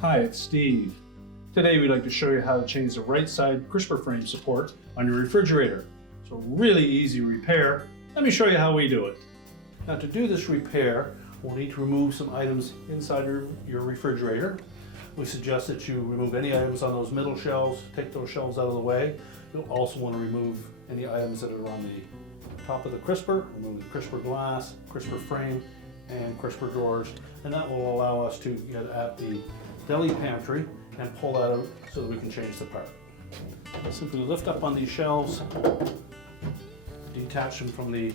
Hi, it's Steve. Today we'd like to show you how to change the right side crisper frame support on your refrigerator. It's a really easy repair. Let me show you how we do it. Now to do this repair, we'll need to remove some items inside your refrigerator. We suggest that you remove any items on those middle shelves, take those shelves out of the way. You'll also want to remove any items that are on the top of the crisper, remove the crisper glass, crisper frame, and crisper drawers, and that will allow us to get at the deli pantry and pull that out so that we can change the part. Simply lift up on these shelves, detach them from the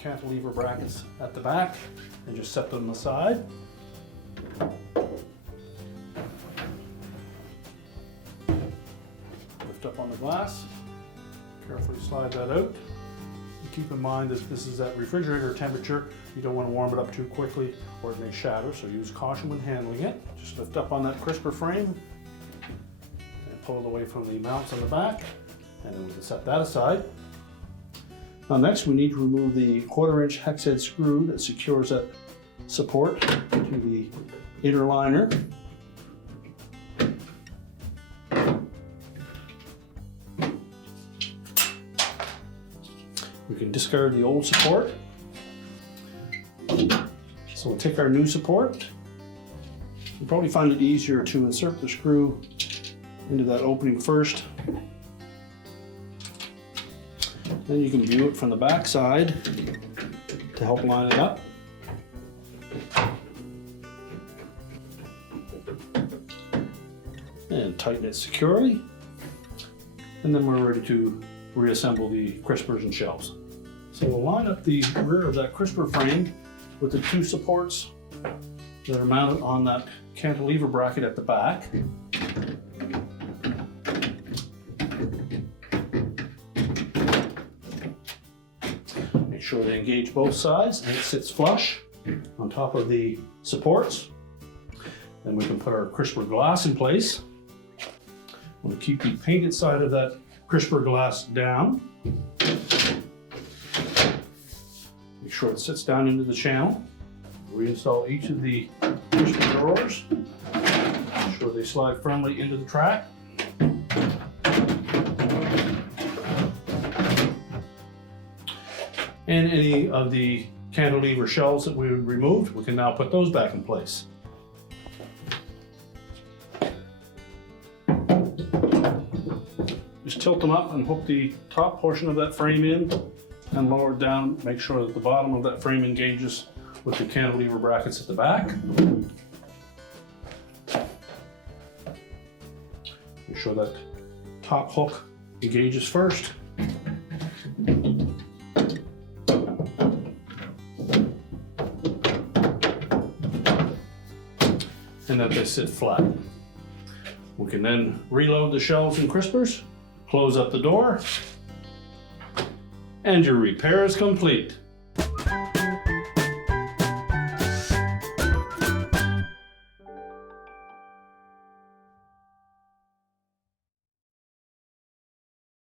cantilever brackets at the back, and just set them aside. Lift up on the glass, carefully slide that out. And keep in mind that this is at refrigerator temperature. You don't want to warm it up too quickly or it may shatter, so use caution when handling it. Just lift up on that crisper frame and pull it away from the mounts on the back, and then we can set that aside. Now next we need to remove the 1/4" hex head screw that secures that support to the inner liner. We can discard the old support. So we'll take our new support. You'll probably find it easier to insert the screw into that opening first. Then you can view it from the back side to help line it up. And tighten it securely. And then we're ready to reassemble the crispers and shelves. So we'll line up the rear of that crisper frame with the two supports that are mounted on that cantilever bracket at the back. Make sure they engage both sides and it sits flush on top of the supports. Then we can put our crisper glass in place. We'll keep the painted side of that crisper glass down. Make sure it sits down into the channel. Reinstall each of the crisper drawers. Make sure they slide firmly into the track. And any of the cantilever shelves that we removed, we can now put those back in place. Just tilt them up and hook the top portion of that frame in and lower it down. Make sure that the bottom of that frame engages with the cantilever brackets at the back. Make sure that top hook engages first. And that they sit flat. We can then reload the shelves and crispers, close up the door, and your repair is complete.